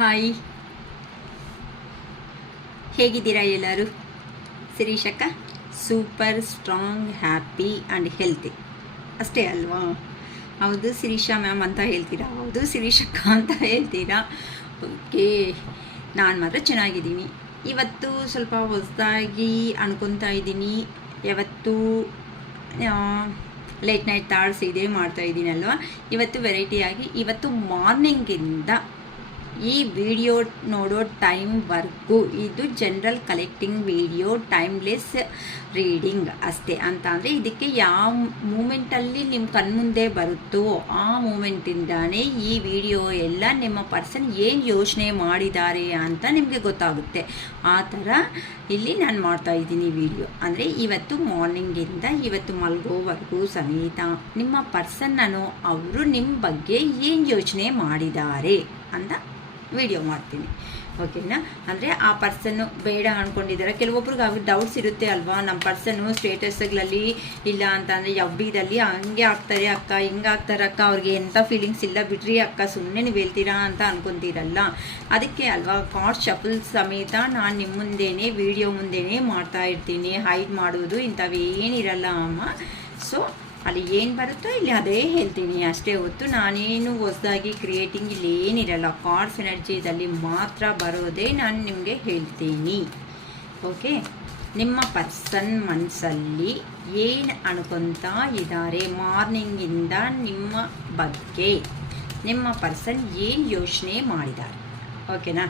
Hi, ಹೇಗಿದ್ದೀರಾ ಎಲ್ಲರೂ? ಶಿರೀಷಕ್ಕ super strong happy and healthy ಅಷ್ಟೇ ಅಲ್ವಾ? ಹೌದು ಶಿರೀಷಾ ಮ್ಯಾಮ್ ಅಂತ ಹೇಳ್ತೀರಾ, ಹೌದು ಶಿರೀಷಕ್ಕ ಅಂತ ಹೇಳ್ತೀರಾ. ಓಕೆ, ನಾನು ಮಾತ್ರ ಚೆನ್ನಾಗಿದ್ದೀನಿ. ಇವತ್ತು ಸ್ವಲ್ಪ ಹೊಸದಾಗಿ ಅನ್ಕೊತಾ ಇದ್ದೀನಿ. ಯಾವತ್ತು ಲೇಟ್ ನೈಟ್ ಥಾಟ್ಸ್ ಇದೇ ಮಾಡ್ತಾಯಿದ್ದೀನಲ್ವ. ಇವತ್ತು ವೆರೈಟಿಯಾಗಿ ಇವತ್ತು ಮಾರ್ನಿಂಗಿಂದ ಈ ವಿಡಿಯೋ ನೋಡೋ ಟೈಮ್ವರೆಗೂ ಇದು general collecting video, timeless reading ಅಷ್ಟೇ. ಅಂತ ಅಂದರೆ ಇದಕ್ಕೆ ಯಾವ ಮೂಮೆಂಟಲ್ಲಿ ನಿಮ್ಮ ಕಣ್ಮುಂದೆ ಬರುತ್ತೋ ಆ ಮೂಮೆಂಟಿಂದಾನೇ ಈ ವಿಡಿಯೋ ಎಲ್ಲ ನಿಮ್ಮ ಪರ್ಸನ್ ಏನು ಯೋಚನೆ ಮಾಡಿದ್ದಾರೆ ಅಂತ ನಿಮಗೆ ಗೊತ್ತಾಗುತ್ತೆ. ಆ ಥರ ಇಲ್ಲಿ ನಾನು ಮಾಡ್ತಾಯಿದ್ದೀನಿ ವಿಡಿಯೋ. ಅಂದರೆ ಇವತ್ತು ಮಾರ್ನಿಂಗಿಂದ ಇವತ್ತು ಮಲ್ಗೋವರೆಗೂ ಸಮೇತ ನಿಮ್ಮ ಪರ್ಸನ್ನನ್ನು ಅವರು ನಿಮ್ಮ ಬಗ್ಗೆ ಏನು ಯೋಚನೆ ಮಾಡಿದ್ದಾರೆ ಅಂತ ವಿಡಿಯೋ ಮಾಡ್ತೀನಿ. ಓಕೆನಾ? ಅಂದರೆ ಆ ಪರ್ಸನ್ನು ಬೇಡ ಅಂದ್ಕೊಂಡಿದ್ದಾರೆ. ಕೆಲವೊಬ್ರಿಗೆ ಅವ್ರಿಗೆ ಡೌಟ್ಸ್ ಇರುತ್ತೆ ಅಲ್ವಾ, ನಮ್ಮ ಪರ್ಸನ್ನು ಸ್ಟೇಟಸ್ಗಳಲ್ಲಿ ಇಲ್ಲ ಅಂತಂದರೆ ಎಫ್ಬಿದಲ್ಲಿ ಹಂಗೆ ಆಗ್ತಾರೆ ಅಕ್ಕ, ಹಿಂಗೆ ಆಗ್ತಾರೆ ಅಕ್ಕ, ಅವ್ರಿಗೆ ಎಂಥ ಫೀಲಿಂಗ್ಸ್ ಇಲ್ಲ ಬಿಡ್ರಿ ಅಕ್ಕ, ಸುಮ್ಮನೆ ನೀವು ಹೇಳ್ತೀರಾ ಅಂತ ಅನ್ಕೊತೀರಲ್ಲ. ಅದಕ್ಕೆ ಅಲ್ವಾ ಕಾರ್ಡ್ ಶಫಲ್ ಸಮೇತ ನಾನು ನಿಮ್ಮ ಮುಂದೆನೇ ವಿಡಿಯೋ ಮುಂದೆನೇ ಮಾಡ್ತಾ ಇರ್ತೀನಿ. ಹೈಡ್ ಮಾಡೋದು ಇಂಥವೇನಿರಲ್ಲ ಅಮ್ಮ. ಸೊ ಅಲ್ಲಿ ಏನು ಬರುತ್ತೋ ಇಲ್ಲಿ ಅದೇ ಹೇಳ್ತೀನಿ ಅಷ್ಟೇ ಹೊತ್ತು ನಾನೇನು ಹೊಸದಾಗಿ ಕ್ರಿಯೇಟಿಂಗ್ ಇಲ್ಲಿ ಏನಿರಲ್ಲ. ಕಾರ್ಡ್ಸ್ ಎನರ್ಜಿದಲ್ಲಿ ಮಾತ್ರ ಬರೋದೇ ನಾನು ನಿಮಗೆ ಹೇಳ್ತೀನಿ. ಓಕೆ, ನಿಮ್ಮ ಪರ್ಸನ್ ಮನಸ್ಸಲ್ಲಿ ಏನು ಅನ್ಕೊತಾ ಇದ್ದಾರೆ ಮಾರ್ನಿಂಗಿಂದ ನಿಮ್ಮ ಬಗ್ಗೆ, ನಿಮ್ಮ ಪರ್ಸನ್ ಏನು ಯೋಚನೆ ಮಾಡಿದ್ದಾರೆ. ಓಕೆನಾ?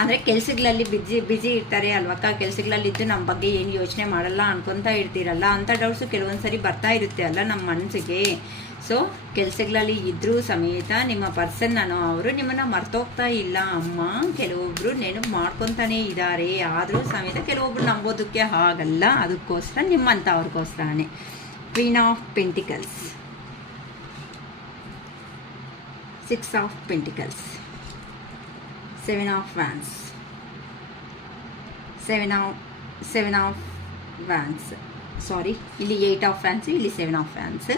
ಅಂದರೆ ಕೆಲಸಗಳಲ್ಲಿ ಬ್ಯುಸಿ ಇರ್ತಾರೆ ಅಲ್ವಕ್ಕ. ಕೆಲಸಗಳಲ್ಲಿದ್ದು ನಮ್ಮ ಬಗ್ಗೆ ಏನು ಯೋಚನೆ ಮಾಡಲ್ಲ ಅನ್ಕೊತಾ ಇರ್ತೀರಲ್ಲ, ಅಂಥ ಡೌಟ್ಸು ಕೆಲವೊಂದು ಸರಿ ಬರ್ತಾ ಇರುತ್ತೆ ಅಲ್ಲ ನಮ್ಮ ಮನಸ್ಸಿಗೆ. ಸೊ ಕೆಲಸಗಳಲ್ಲಿ ಇದ್ದರೂ ಸಮೇತ ನಿಮ್ಮ ಪರ್ಸನ್ ಅವರು ನಿಮ್ಮನ್ನು ಮರ್ತೋಗ್ತಾ ಇಲ್ಲ ಅಮ್ಮ. ಕೆಲವೊಬ್ಬರು ನೆನಪು ಮಾಡ್ಕೊತಾನೇ ಇದ್ದಾರೆ, ಆದರೂ ಸಮೇತ ಕೆಲವೊಬ್ರು ನಂಬೋದಕ್ಕೆ ಆಗಲ್ಲ. ಅದಕ್ಕೋಸ್ಕರ ನಿಮ್ಮಂಥವ್ರಿಗೋಸ್ಕರನೇ. Queen of pentacles, 6 of pentacles, 7 of wands, 7 of wands, sorry ಇಲ್ಲಿ 8 of wands, ಇಲ್ಲಿ 7 of wands.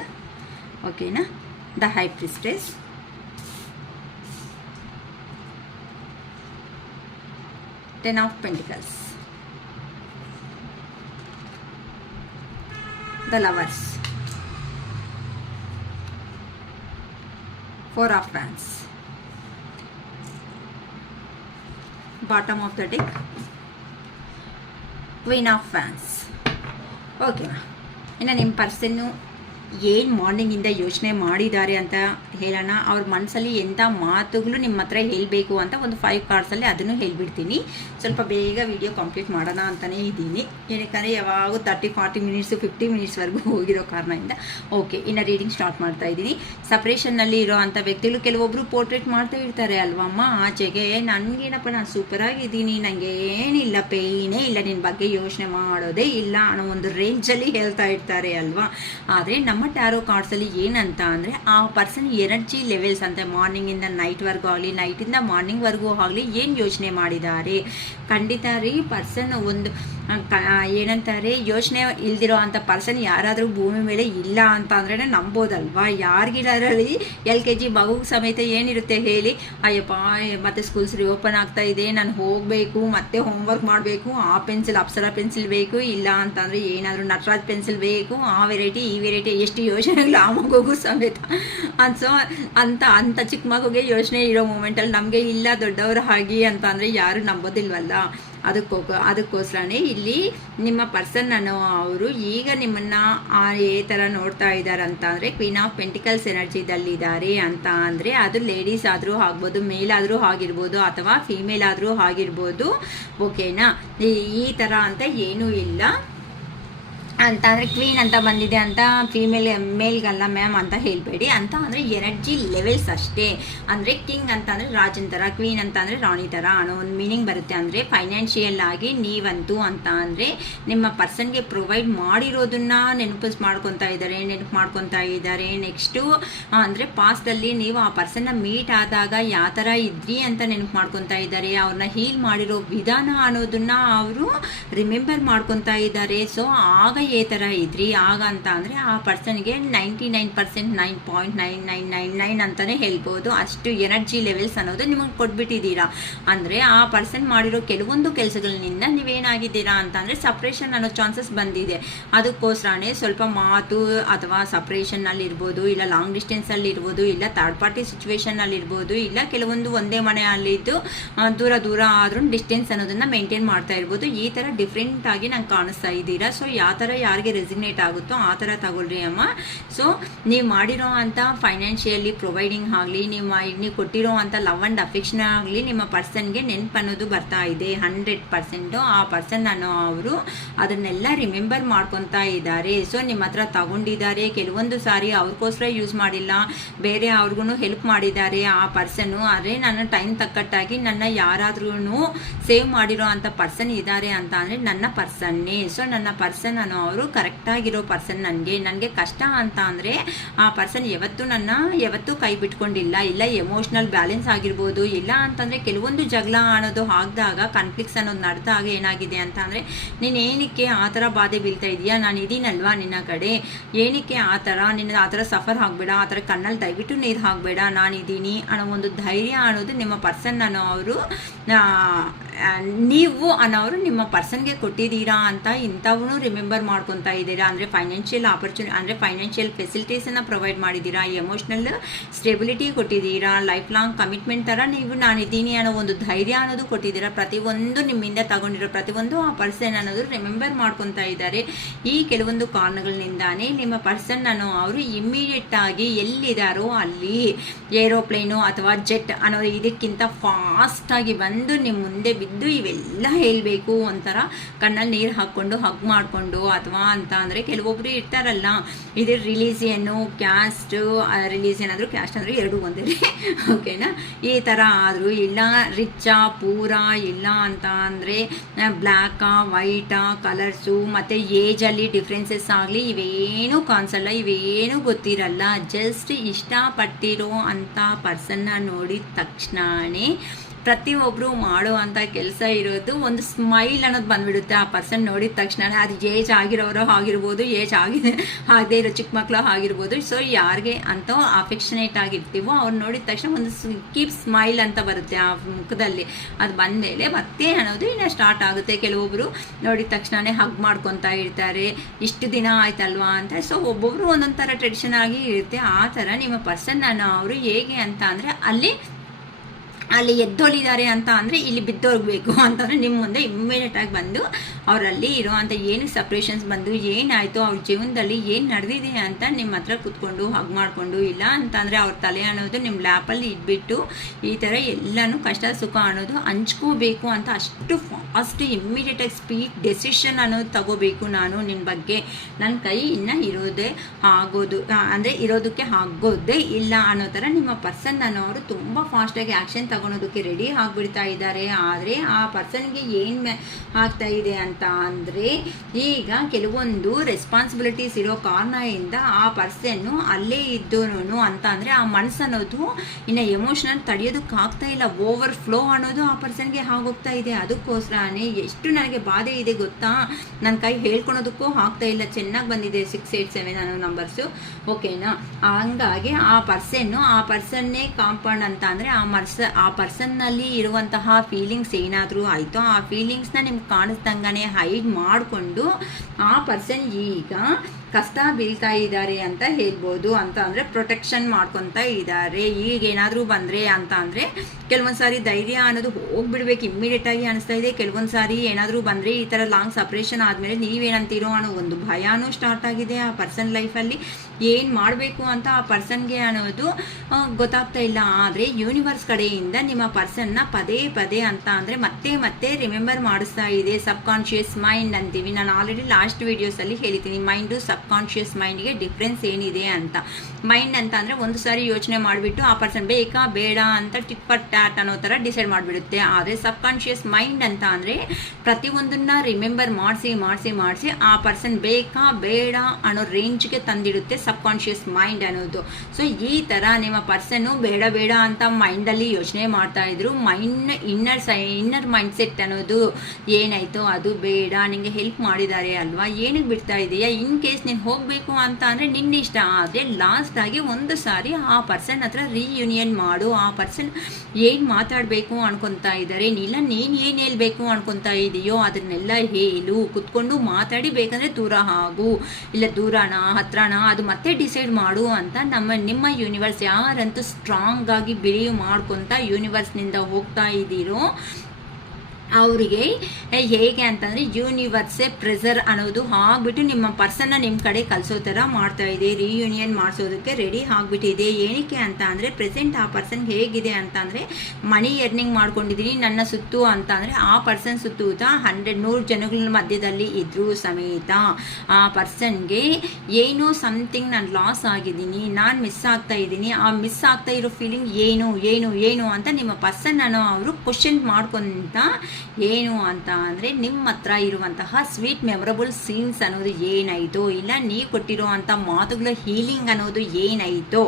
ಓಕೆನಾ? The high priestess, 10 of pentacles, the lovers, 4 of wands. Bottom of the deck, Queen of Wands. Okay, ಇನ್ನು ನಿಮ್ಮ ಪರ್ಸನ್ನು ಏನು ಮಾರ್ನಿಂಗಿಂದ ಯೋಚನೆ ಮಾಡಿದ್ದಾರೆ ಅಂತ ಹೇಳೋಣ. ಅವ್ರ ಮನಸ್ಸಲ್ಲಿ ಎಂಥ ಮಾತುಗಳು ನಿಮ್ಮ ಹತ್ರ ಹೇಳಬೇಕು ಅಂತ ಒಂದು 5 ಕಾರ್ಡ್ಸಲ್ಲಿ ಅದನ್ನು ಹೇಳ್ಬಿಡ್ತೀನಿ. ಸ್ವಲ್ಪ ಬೇಗ ವಿಡಿಯೋ ಕಂಪ್ಲೀಟ್ ಮಾಡೋಣ ಅಂತಲೇ ಇದ್ದೀನಿ. ಏನಕ್ಕೆ ಯಾವಾಗ 30-40 ಮಿನಿಟ್ಸು 50 ಮಿನಿಟ್ಸ್ವರೆಗೂ ಹೋಗಿರೋ ಕಾರಣದಿಂದ. ಓಕೆ, ಇನ್ನು ರೀಡಿಂಗ್ ಸ್ಟಾರ್ಟ್ ಮಾಡ್ತಾ ಇದ್ದೀನಿ. ಸಪ್ರೇಷನ್ನಲ್ಲಿ ಇರೋ ಅಂಥ ವ್ಯಕ್ತಿಗಳು ಕೆಲವೊಬ್ಬರು ಪೋರ್ಟ್ರೇಟ್ ಮಾಡ್ತಾ ಇರ್ತಾರೆ ಅಲ್ವಮ್ಮ ಆಚೆಗೆ. ನನಗೇನಪ್ಪ, ನಾನು ಸೂಪರಾಗಿದ್ದೀನಿ, ನನಗೆ ಏನಿಲ್ಲ, ಪೇಯ್ನೇ ಇಲ್ಲ, ನಿನ್ನ ಬಗ್ಗೆ ಯೋಚನೆ ಮಾಡೋದೇ ಇಲ್ಲ ಅನ್ನೋ ಒಂದು ರೇಂಜಲ್ಲಿ ಹೇಳ್ತಾ ಇರ್ತಾರೆ ಅಲ್ವಾ. ಆದರೆ ನಮ್ಮ ಟ್ಯಾರೋ ಕಾರ್ಡ್ಸಲ್ಲಿ ಏನಂತ ಅಂದರೆ ಆ ಪರ್ಸನ್ ಎನರ್ಜಿ ಲೆವೆಲ್ಸ್ ಅಂತ ಮಾರ್ನಿಂಗಿಂದ ನೈಟ್ವರೆಗೂ ಆಗಲಿ, ನೈಟಿಂದ ಮಾರ್ನಿಂಗ್ವರೆಗೂ ಆಗಲಿ ಏನು ಯೋಚನೆ ಮಾಡಿದ್ದಾರೆ. ಖಂಡಿತ ರೀ, ಪರ್ಸನ್ ಒಂದು ಏನಂತಾರೆ, ಯೋಚನೆ ಇಲ್ದಿರೋ ಅಂಥ ಪರ್ಸನ್ ಯಾರಾದರೂ ಭೂಮಿ ಮೇಲೆ ಇಲ್ಲ ಅಂತ ಅಂದ್ರೆ ನಂಬೋದಲ್ವಾ. ಯಾರಿಗಿಡರಲ್ಲಿ LKG ಮಗುಗೆ ಸಮೇತ ಏನಿರುತ್ತೆ ಹೇಳಿ, ಅಯ್ಯಪ್ಪ ಮತ್ತೆ ಸ್ಕೂಲ್ಸ್ ರಿಓಪನ್ ಆಗ್ತಾ ಇದೆ, ನಾನು ಹೋಗಬೇಕು, ಮತ್ತೆ ಹೋಮ್ವರ್ಕ್ ಮಾಡಬೇಕು, ಆ ಪೆನ್ಸಿಲ್ ಅಪ್ಸರಾ ಪೆನ್ಸಿಲ್ ಬೇಕು, ಇಲ್ಲ ಅಂತಂದರೆ ಏನಾದರೂ ನಟರಾಜ್ ಪೆನ್ಸಿಲ್ ಬೇಕು, ಆ ವೆರೈಟಿ ಈ ವೆರೈಟಿ, ಎಷ್ಟು ಯೋಚನೆಗಳು ಆ ಮಗುಗೂ ಸಮೇತ. ಸೊ ಅಂಥ ಚಿಕ್ಕ ಮಗುಗೆ ಯೋಚನೆ ಇರೋ ಮೂಮೆಂಟಲ್ಲಿ ನಮಗೆ ಇಲ್ಲ ದೊಡ್ಡವರು ಹಾಗೆ ಅಂತ ಅಂದರೆ ಯಾರು ನಂಬೋದಿಲ್ವಲ್ಲ. ಅದಕ್ಕೋಸ್ಕರನೇ ಇಲ್ಲಿ ನಿಮ್ಮ ಪರ್ಸನ್ ಅವರು ಈಗ ನಿಮ್ಮನ್ನು ಈ ಥರ ನೋಡ್ತಾ ಇದ್ದಾರೆ ಅಂತ ಅಂದರೆ ಕ್ವೀನ್ ಆಫ್ ಪೆಂಟಿಕಲ್ಸ್ ಎನರ್ಜಿದಲ್ಲಿದ್ದಾರೆ ಅಂತ ಅಂದರೆ ಅದು ಲೇಡೀಸ್ ಆದರೂ ಆಗ್ಬೋದು, ಮೇಲ್ ಆದರೂ ಆಗಿರ್ಬೋದು, ಅಥವಾ ಫೀಮೇಲ್ ಆದರೂ ಆಗಿರ್ಬೋದು. ಓಕೆನಾ? ಈ ಥರ ಅಂತ ಏನೂ ಇಲ್ಲ ಅಂತ ಅಂದರೆ ಕ್ವೀನ್ ಅಂತ ಬಂದಿದೆ ಅಂತ ಮೇಲ್ಗಲ್ಲ ಮ್ಯಾಮ್ ಅಂತ ಹೇಳಬೇಡಿ. ಅಂತ ಅಂದರೆ ಎನರ್ಜಿ ಲೆವೆಲ್ಸ್ ಅಷ್ಟೇ. ಅಂದರೆ ಕಿಂಗ್ ಅಂತ ಅಂದರೆ ರಾಜನ್ ಥರ, ಕ್ವೀನ್ ಅಂತ ಅಂದರೆ ರಾಣಿ ಥರ ಅನ್ನೋ ಒಂದು ಮೀನಿಂಗ್ ಬರುತ್ತೆ. ಅಂದರೆ ಫೈನಾನ್ಷಿಯಲ್ ಆಗಿ ನೀವಂತೂ ಅಂತ ಅಂದರೆ ನಿಮ್ಮ ಪರ್ಸನ್ಗೆ ಪ್ರೊವೈಡ್ ಮಾಡಿರೋದನ್ನ ನೆನಪು ಮಾಡ್ಕೊತಾ ಇದ್ದಾರೆ. ನೆಕ್ಸ್ಟು ಅಂದರೆ ಪಾಸ್ಟಲ್ಲಿ ನೀವು ಆ ಪರ್ಸನ್ನ ಮೀಟ್ ಆದಾಗ ಯಾವ ಥರ ಇದ್ರಿ ಅಂತ ನೆನಪು ಮಾಡ್ಕೊತಾ ಇದ್ದಾರೆ. ಅವ್ರನ್ನ ಹೀಲ್ ಮಾಡಿರೋ ವಿಧಾನ ಅನ್ನೋದನ್ನ ಅವರು ರಿಮೆಂಬರ್ ಮಾಡ್ಕೊತಾ ಇದ್ದಾರೆ. ಸೊ ಆಗ ಈ ಥರ ಇದ್ರಿ ಆಗ ಅಂತ ಅಂದರೆ ಆ ಪರ್ಸನ್ಗೆ 99% 9.9999 ಅಂತಲೇ ಹೇಳ್ಬೋದು. ಅಷ್ಟು ಎನರ್ಜಿ ಲೆವೆಲ್ಸ್ ಅನ್ನೋದು ನಿಮಗೆ ಕೊಟ್ಬಿಟ್ಟಿದ್ದೀರಾ. ಅಂದರೆ ಆ ಪರ್ಸನ್ ಮಾಡಿರೋ ಕೆಲವೊಂದು ಕೆಲಸಗಳಿಂದ ನೀವೇನಾಗಿದ್ದೀರಾ ಅಂತ ಅಂದರೆ ಸಪ್ರೇಷನ್ ಅನ್ನೋ ಚಾನ್ಸಸ್ ಬಂದಿದೆ. ಅದಕ್ಕೋಸ್ಕರನೇ ಸ್ವಲ್ಪ ಮಾತು ಅಥವಾ ಸಪ್ರೇಷನ್ನಲ್ಲಿ ಇರ್ಬೋದು, ಇಲ್ಲ ಲಾಂಗ್ ಡಿಸ್ಟೆನ್ಸಲ್ಲಿ ಇರ್ಬೋದು, ಇಲ್ಲ ಥರ್ಡ್ ಪಾರ್ಟಿ ಸಿಚುವೇಶನ್ನಲ್ಲಿ ಇರ್ಬೋದು, ಇಲ್ಲ ಕೆಲವೊಂದು ಒಂದೇ ಮನೆಯಲ್ಲಿದ್ದು ದೂರ ಆದ್ರೂ ಡಿಸ್ಟೆನ್ಸ್ ಅನ್ನೋದನ್ನು ಮೇಂಟೈನ್ ಮಾಡ್ತಾ ಇರ್ಬೋದು. ಈ ಥರ ಡಿಫ್ರೆಂಟ್ ಆಗಿ ನಂಗೆ ಕಾಣಿಸ್ತಾ ಇದ್ದೀರಾ. ಸೊ ಯಾವ ಥರ ಯಾರಿಗೆ ರೆಸಿನೇಟ್ ಆಗುತ್ತೋ ಆ ಥರ ತಗೊಳ್ರಿ ಅಮ್ಮ. ಸೊ ನೀವು ಮಾಡಿರೋ ಅಂಥ ಫೈನಾನ್ಷಿಯಲಿ ಪ್ರೊವೈಡಿಂಗ್ ಆಗಲಿ, ನೀವು ಕೊಟ್ಟಿರೋ ಅಂಥ ಲವ್ ಆ್ಯಂಡ್ ಅಫೆಕ್ಷನ್ ಆಗಲಿ ನಿಮ್ಮ ಪರ್ಸನ್ಗೆ ನೆನಪು ಅನ್ನೋದು ಬರ್ತಾ ಇದೆ 100%. ಆ ಪರ್ಸನ್ ಅವರು ಅದನ್ನೆಲ್ಲ ರಿಮೆಂಬರ್ ಮಾಡ್ಕೊತಾ ಇದ್ದಾರೆ. ಸೊ ನಿಮ್ಮ ಹತ್ರ ತಗೊಂಡಿದ್ದಾರೆ, ಕೆಲವೊಂದು ಸಾರಿ ಅವ್ರಿಗೋಸ್ಕರ ಯೂಸ್ ಮಾಡಿಲ್ಲ, ಬೇರೆ ಅವ್ರಿಗೂ ಹೆಲ್ಪ್ ಮಾಡಿದ್ದಾರೆ ಆ ಪರ್ಸನ್ನು. ಆದರೆ ನಾನು ಟೈಮ್ ತಕ್ಕಟ್ಟಾಗಿ ನನ್ನ ಯಾರಾದ್ರೂ ಸೇವ್ ಮಾಡಿರೋ ಅಂಥ ಪರ್ಸನ್ ಇದ್ದಾರೆ ಅಂತ ಅಂದರೆ ನನ್ನ ಪರ್ಸನ್ನೇ. ಸೊ ನನ್ನ ಪರ್ಸನ್ ಅವರು ಕರೆಕ್ಟಾಗಿರೋ ಪರ್ಸನ್. ನನಗೆ ಕಷ್ಟ ಅಂತ ಅಂದರೆ ಆ ಪರ್ಸನ್ ಯಾವತ್ತೂ ಕೈ ಬಿಟ್ಕೊಂಡಿಲ್ಲ. ಇಲ್ಲ ಎಮೋಷ್ನಲ್ ಬ್ಯಾಲೆನ್ಸ್ ಆಗಿರ್ಬೋದು, ಇಲ್ಲ ಅಂತಂದರೆ ಕೆಲವೊಂದು ಜಗಳ ಅನ್ನೋದು ಆಗಿದಾಗ, ಕಾನ್ಫ್ಲಿಕ್ಟ್ಸ್ ಅನ್ನೋದು ನಡೆದಾಗ ಏನಾಗಿದೆ ಅಂತ ಅಂದರೆ ನೀನು ಏನಕ್ಕೆ ಆ ಥರ ಬಾಧೆ ಬೀಳ್ತಾ ಇದೆಯಾ, ನಾನು ಇದೀನಲ್ವಾ ನಿನ್ನ ಕಡೆ, ಏನಕ್ಕೆ ಆ ಥರ ಸಫರ್ ಆಗಬೇಡ, ಆ ಥರ ಕಣ್ಣಲ್ಲಿ ದಯವಿಟ್ಟು ನೀರು ಹಾಕಬೇಡ, ನಾನಿದ್ದೀನಿ ಅನ್ನೋ ಒಂದು ಧೈರ್ಯ ಅನ್ನೋದು ನಿಮ್ಮ ಪರ್ಸನ್ ಅವರು ನೀವು ಅನ್ನೋರು ನಿಮ್ಮ ಪರ್ಸನ್ಗೆ ಕೊಟ್ಟಿದ್ದೀರಾ ಅಂತ ಇಂಥವೂ ರಿಮೆಂಬರ್ ಮಾಡ್ಕೊತಾ ಇದ್ದೀರಾ. ಅಂದರೆ ಫೈನಾನ್ಷಿಯಲ್ ಆಪರ್ಚುನಿಟಿ ಅಂದರೆ ಫೈನಾನ್ಷಿಯಲ್ ಫೆಸಿಲಿಟೀಸನ್ನು ಪ್ರೊವೈಡ್ ಮಾಡಿದ್ದೀರಾ, ಎಮೋಷ್ನಲ್ ಸ್ಟೆಬಿಲಿಟಿ ಕೊಟ್ಟಿದ್ದೀರಾ, ಲೈಫ್ ಲಾಂಗ್ ಕಮಿಟ್ಮೆಂಟ್ ಥರ ನೀವು ನಾನಿದ್ದೀನಿ ಅನ್ನೋ ಒಂದು ಧೈರ್ಯ ಅನ್ನೋದು ಕೊಟ್ಟಿದ್ದೀರಾ. ಪ್ರತಿಯೊಂದು ನಿಮ್ಮಿಂದ ತಗೊಂಡಿರೋ ಪ್ರತಿಯೊಂದು ಆ ಪರ್ಸನ್ ಅನ್ನೋದು ರಿಮೆಂಬರ್ ಮಾಡ್ಕೊತಾ ಇದ್ದಾರೆ. ಈ ಕೆಲವೊಂದು ಕಾರಣಗಳಿಂದಾನೇ ನಿಮ್ಮ ಪರ್ಸನ್ ಅವರು ಇಮ್ಮಿಡಿಯೇಟ್ ಆಗಿ ಎಲ್ಲಿದ್ದಾರೋ ಅಲ್ಲಿ ಏರೋಪ್ಲೇನು ಅಥವಾ ಜೆಟ್ ಅನ್ನೋ ಇದಕ್ಕಿಂತ ಫಾಸ್ಟಾಗಿ ಬಂದು ನಿಮ್ಮ ಮುಂದೆ ಬಿದ್ದು ಇವೆಲ್ಲ ಹೇಳಬೇಕು, ಒಂಥರ ಕಣ್ಣಲ್ಲಿ ನೀರು ಹಾಕ್ಕೊಂಡು ಹಗ್ ಮಾಡಿಕೊಂಡು, ಅಥವಾ ಅಂತ ಅಂದರೆ ಕೆಲವೊಬ್ರು ಇರ್ತಾರಲ್ಲ ಇದೇ ರಿಲೀಜಿಯನ್ನು ಕ್ಯಾಸ್ಟ್, ರಿಲೀಜಿಯನ್ ಆದರೂ ಕ್ಯಾಸ್ಟ್ ಅಂದರೆ ಎರಡೂ ಒಂದೇ ಓಕೆನಾ, ಈ ಥರ ಆದರೂ ಇಲ್ಲ ರಿಚ್ಚಾ ಪೂರಾ ಇಲ್ಲ ಅಂತ ಅಂದರೆ ಬ್ಲ್ಯಾಕಾ ವೈಟಾ ಕಲರ್ಸು ಮತ್ತು ಏಜಲ್ಲಿ ಡಿಫ್ರೆನ್ಸಸ್ ಆಗಲಿ ಇವೇನೂ ಕಾಣಿಸಲ್ಲ, ಇವೇನೂ ಗೊತ್ತಿರಲ್ಲ. ಜಸ್ಟ್ ಇಷ್ಟಪಟ್ಟಿರೋ ಅಂಥ ಪರ್ಸನ್ನ ನೋಡಿದ ತಕ್ಷಣವೇ ಪ್ರತಿಯೊಬ್ಬರು ಮಾಡುವಂಥ ಕೆಲಸ ಇರೋದು ಒಂದು ಸ್ಮೈಲ್ ಅನ್ನೋದು ಬಂದುಬಿಡುತ್ತೆ ಆ ಪರ್ಸನ್ ನೋಡಿದ ತಕ್ಷಣ. ಅದು ಏಜ್ ಆಗಿರೋರು ಆಗಿರ್ಬೋದು, ಏಜ್ ಆಗದೆ ಇರೋ ಚಿಕ್ಕ ಮಕ್ಕಳು ಆಗಿರ್ಬೋದು. ಸೊ ಯಾರಿಗೆ ಅಂತ ಅಫೆಕ್ಷನೇಟ್ ಆಗಿರ್ತೀವೋ ಅವ್ರು ನೋಡಿದ ತಕ್ಷಣ ಒಂದು ಕೀಪ್ ಸ್ಮೈಲ್ ಅಂತ ಬರುತ್ತೆ ಆ ಮುಖದಲ್ಲಿ. ಅದು ಬಂದಮೇಲೆ ಮತ್ತೆ ಅನ್ನೋದು ಇನ್ನು ಸ್ಟಾರ್ಟ್ ಆಗುತ್ತೆ. ಕೆಲವೊಬ್ಬರು ನೋಡಿದ ತಕ್ಷಣವೇ ಹಗ್ ಮಾಡ್ಕೊತಾ ಇರ್ತಾರೆ, ಇಷ್ಟು ದಿನ ಆಯ್ತಲ್ವಾ ಅಂತ. ಸೊ ಒಬ್ಬೊಬ್ಬರು ಒಂದೊಂದು ಥರ ಟ್ರೆಡಿಷನ್ ಆಗಿ ಇರುತ್ತೆ. ಆ ಥರ ನಿಮ್ಮ ಪರ್ಸನ್ ಅವರು ಹೇಗೆ ಅಂತ ಅಂದರೆ ಅಲ್ಲಿ ಎದ್ದೊಳಿದ್ದಾರೆ ಅಂತ ಅಂದರೆ ಇಲ್ಲಿ ಬಿದ್ದೋಗ್ಬೇಕು ಅಂತಂದರೆ ನಿಮ್ಮ ಮುಂದೆ ಇಮ್ಮಿಡಿಯೇಟಾಗಿ ಬಂದು ಅವರಲ್ಲಿ ಇರೋವಂಥ ಏನು ಸಪ್ರೇಷನ್ಸ್ ಬಂದು ಏನಾಯಿತು ಅವ್ರ ಜೀವನದಲ್ಲಿ ಏನು ನಡೆದಿದೆ ಅಂತ ನಿಮ್ಮ ಹತ್ರ ಕೂತ್ಕೊಂಡು ಹಗ್ ಮಾಡಿಕೊಂಡು, ಇಲ್ಲ ಅಂತಂದರೆ ಅವ್ರ ತಲೆ ಅನ್ನೋದು ನಿಮ್ಮ ಲ್ಯಾಪಲ್ಲಿ ಇಟ್ಬಿಟ್ಟು ಈ ಥರ ಎಲ್ಲನೂ ಕಷ್ಟ ಸುಖ ಅನ್ನೋದು ಹಂಚ್ಕೋಬೇಕು ಅಂತ ಅಷ್ಟು ಫಾಸ್ಟ್ ಇಮ್ಮಿಡಿಯೇಟಾಗಿ ಸ್ಪೀಡ್ ಡೆಸಿಷನ್ ಅನ್ನೋದು ತಗೋಬೇಕು. ನಾನು ನಿನ್ನ ಬಗ್ಗೆ ನನ್ನ ಕೈ ಇನ್ನು ಇರೋದಕ್ಕೆ ಆಗೋದೇ ಇಲ್ಲ ಅನ್ನೋ ಥರ ನಿಮ್ಮ ಪರ್ಸನ್ ಅನ್ನೋರು ತುಂಬ ಫಾಸ್ಟಾಗಿ ಆ್ಯಕ್ಷನ್ ತಗೊಳೋದಕ್ಕೆ ರೆಡಿ ಆಗಿಬಿಡ್ತಾ ಇದ್ದಾರೆ. ಆದರೆ ಆ ಪರ್ಸನ್ಗೆ ಏನು ಆಗ್ತಾ ಇದೆ ಅಂತ ಅಂದರೆ ಈಗ ಕೆಲವೊಂದು ರೆಸ್ಪಾನ್ಸಿಬಿಲಿಟೀಸ್ ಇರೋ ಕಾರಣದಿಂದ ಆ ಪರ್ಸನ್ನು ಅಲ್ಲೇ ಇದ್ದೋನು ಅಂತ ಅಂದರೆ ಆ ಮನಸ್ಸು ಅನ್ನೋದು ಇನ್ನು ಎಮೋಷನಲ್ ತಡೆಯೋದಕ್ಕಾಗ್ತಾ ಇಲ್ಲ. ಓವರ್ ಫ್ಲೋ ಅನ್ನೋದು ಆ ಪರ್ಸನ್ಗೆ ಆಗೋಗ್ತಾ ಇದೆ. ಅದಕ್ಕೋಸ್ಕರನೇ ಎಷ್ಟು ನನಗೆ ಬಾಧೆ ಇದೆ ಗೊತ್ತಾ, ನನ್ನ ಕೈ ಹೇಳ್ಕೊಳೋದಕ್ಕೂ ಆಗ್ತಾ ಇಲ್ಲ. ಚೆನ್ನಾಗಿ ಬಂದಿದೆ 6 8 7 ಅನ್ನೋ ನಂಬರ್ಸು ಓಕೆನಾ. ಹಂಗಾಗಿ ಆ ಪರ್ಸನ್ನೇ ಕಾಂಪೌಂಡ್ ಅಂತ ಅಂದರೆ ಆ ಪರ್ಸನ್ನಲ್ಲಿ ಇರುವಂತಹ ಫೀಲಿಂಗ್ಸ್ ಏನಾದರೂ ಆಯಿತು, ಆ ಫೀಲಿಂಗ್ಸ್ನ ನಿಮ್ಗೆ ಕಾಣಿಸ್ದಂಗೆ ಹೈಡ್ ಮಾಡಿಕೊಂಡು ಆ ಪರ್ಸನ್ ಈಗ ಕಷ್ಟ ಬೀಳ್ತಾ ಇದ್ದಾರೆ ಅಂತ ಹೇಳ್ಬೋದು. ಅಂತ ಅಂದರೆ ಪ್ರೊಟೆಕ್ಷನ್ ಮಾಡ್ಕೊತಾ ಇದ್ದಾರೆ. ಈಗೇನಾದರೂ ಬಂದರೆ ಅಂತ ಅಂದರೆ ಕೆಲವೊಂದು ಸಾರಿ ಧೈರ್ಯ ಅನ್ನೋದು ಹೋಗ್ಬಿಡ್ಬೇಕು ಇಮ್ಮಿಡಿಯೇಟಾಗಿ ಅನಿಸ್ತಾ ಇದೆ. ಕೆಲವೊಂದು ಸಾರಿ ಏನಾದರೂ ಬಂದರೆ ಈ ಥರ ಲಾಂಗ್ ಸಪ್ರೇಷನ್ ಆದಮೇಲೆ ನೀವೇನಂತೀರೋ ಅನ್ನೋ ಒಂದು ಭಯನೂ ಸ್ಟಾರ್ಟ್ ಆಗಿದೆ ಆ ಪರ್ಸನ್ ಲೈಫಲ್ಲಿ. ಏನು ಮಾಡಬೇಕು ಅಂತ ಆ ಪರ್ಸನ್ಗೆ ಅನ್ನೋದು ಗೊತ್ತಾಗ್ತಾ ಇಲ್ಲ. ಆದರೆ ಯೂನಿವರ್ಸ್ ಕಡೆಯಿಂದ ನಿಮ್ಮ ಪರ್ಸನ್ನ ಪದೇ ಅಂತ ಅಂದರೆ ಮತ್ತೆ ರಿಮೆಂಬರ್ ಮಾಡಿಸ್ತಾ ಇದೆ. ಸಬ್ ಕಾನ್ಷಿಯಸ್ ಮೈಂಡ್ ಅಂತೀವಿ. ನಾನು ಆಲ್ರೆಡಿ ಲಾಸ್ಟ್ ವೀಡಿಯೋಸಲ್ಲಿ ಹೇಳಿದ್ದೀನಿ, ಮೈಂಡು ಸಬ್ ಸಬ್ ಕಾನ್ಷಿಯಸ್ ಮೈಂಡ್ಗೆ ಡಿಫ್ರೆನ್ಸ್ ಏನಿದೆ ಅಂತ. ಮೈಂಡ್ ಅಂತ ಅಂದರೆ ಒಂದು ಸಾರಿ ಯೋಚನೆ ಮಾಡಿಬಿಟ್ಟು ಆ ಪರ್ಸನ್ ಬೇಕಾ ಬೇಡ ಅಂತ ಟಿಟ್ ಫಾರ್ ಟ್ಯಾಟ್ ಅನ್ನೋ ಥರ ಡಿಸೈಡ್ ಮಾಡಿಬಿಡುತ್ತೆ. ಆದರೆ ಸಬ್ ಕಾನ್ಷಿಯಸ್ ಮೈಂಡ್ ಅಂತ ಅಂದರೆ ಪ್ರತಿಯೊಂದನ್ನು ರಿಮೆಂಬರ್ ಮಾಡಿಸಿ ಆ ಪರ್ಸನ್ ಬೇಕಾ ಬೇಡ ಅನ್ನೋ ರೇಂಜ್ಗೆ ತಂದಿಡುತ್ತೆ ಸಬ್ ಕಾನ್ಷಿಯಸ್ ಮೈಂಡ್ ಅನ್ನೋದು. ಸೊ ಈ ಥರ ನಿಮ್ಮ ಪರ್ಸನ್ನು ಬೇಡ ಬೇಡ ಅಂತ ಮೈಂಡಲ್ಲಿ ಯೋಚನೆ ಮಾಡ್ತಾ ಇದ್ರು. ಮೈಂಡ್ ಇನ್ನರ್ ಮೈಂಡ್ ಸೆಟ್ ಅನ್ನೋದು ಏನಾಯ್ತೋ ಅದು ಬೇಡ, ನಿಂಗೆ ಹೆಲ್ಪ್ ಮಾಡಿದ್ದಾರೆ ಅಲ್ವಾ, ಏನಕ್ಕೆ ಬಿಡ್ತಾ ಇದೆಯಾ, ಇನ್ ಕೇಸ್ ನೀನು ಹೋಗಬೇಕು ಅಂತ ಅಂದರೆ ನಿನ್ನ ಇಷ್ಟ. ಆದರೆ ಲಾಸ್ಟ್ ಆಗಿ ಒಂದು ಸಾರಿ ಆ ಪರ್ಸನ್ ಹತ್ರ ರಿಯೂನಿಯನ್ ಮಾಡು. ಆ ಪರ್ಸನ್ ಏನು ಮಾತಾಡಬೇಕು ಅನ್ಕೊತಾ ಇದ್ದಾರೆ, ಇಲ್ಲ ನೀನು ಏನು ಹೇಳಬೇಕು ಅನ್ಕೊತಾ ಇದೆಯೋ ಅದನ್ನೆಲ್ಲ ಹೇಳು. ಕುತ್ಕೊಂಡು ಮಾತಾಡಿ, ಬೇಕಂದರೆ ದೂರ ಆಗು, ಇಲ್ಲ ದೂರನಾ ಹತ್ರನಾ ಅದು ಮತ್ತೆ ಡಿಸೈಡ್ ಮಾಡು ಅಂತ ನಿಮ್ಮ ಯೂನಿವರ್ಸ್ ಯಾರಂತೂ ಸ್ಟ್ರಾಂಗ್ ಆಗಿ ಬಿಲೀವ್ ಮಾಡ್ಕೊತ ಯೂನಿವರ್ಸ್ನಿಂದ ಹೋಗ್ತಾ ಇದ್ದೀರೋ ಅವರಿಗೆ ಹೇಗೆ ಅಂತಂದರೆ ಯೂನಿವರ್ಸೇ ಪ್ರೆಸರ್ ಅನ್ನೋದು ಆಗಿಬಿಟ್ಟು ನಿಮ್ಮ ಪರ್ಸನ್ನ ನಿಮ್ಮ ಕಡೆ ಕಲಿಸೋ ಥರ ಮಾಡ್ತಾ ಇದೆ. ರಿಯೂನಿಯನ್ ಮಾಡಿಸೋದಕ್ಕೆ ರೆಡಿ ಆಗಿಬಿಟ್ಟಿದೆ. ಏನಕ್ಕೆ ಅಂತ ಅಂದರೆ ಪ್ರೆಸೆಂಟ್ ಆ ಪರ್ಸನ್ ಹೇಗಿದೆ ಅಂತ ಅಂದರೆ ಮನಿ ಎರ್ನಿಂಗ್ ಮಾಡ್ಕೊಂಡಿದ್ದೀನಿ ನನ್ನ ಸುತ್ತು ಅಂತ ಅಂದರೆ ಆ ಪರ್ಸನ್ ಸುತ್ತೂತ 100 ಜನಗಳ ಮಧ್ಯದಲ್ಲಿ ಇದ್ರೂ ಸಮೇತ ಆ ಪರ್ಸನ್ಗೆ ಏನೋ ಸಮಥಿಂಗ್ ನಾನು ಲಾಸ್ ಆಗಿದ್ದೀನಿ, ನಾನು ಮಿಸ್ ಆಗ್ತಾ ಇದ್ದೀನಿ. ಆ ಮಿಸ್ ಆಗ್ತಾ ಇರೋ ಫೀಲಿಂಗ್ ಏನು ಅಂತ ನಿಮ್ಮ ಪರ್ಸನ್ನನ್ನು ಅವರು ಕ್ವಶನ್ ಮಾಡ್ಕೊಂತ ಏನು ಅಂತ ಅಂದರೆ ನಿಮ್ಮ ಹತ್ರ ಇರುವಂತಹ ಸ್ವೀಟ್ ಮೆಮೊರಬಲ್ ಸೀನ್ಸ್ ಅನ್ನೋದು ಏನಾಯಿತೋ, ಇಲ್ಲ ನೀವು ಕೊಟ್ಟಿರೋ ಅಂಥ ಮಾತುಗಳ ಹೀಲಿಂಗ್ ಅನ್ನೋದು ಏನಾಯಿತೋ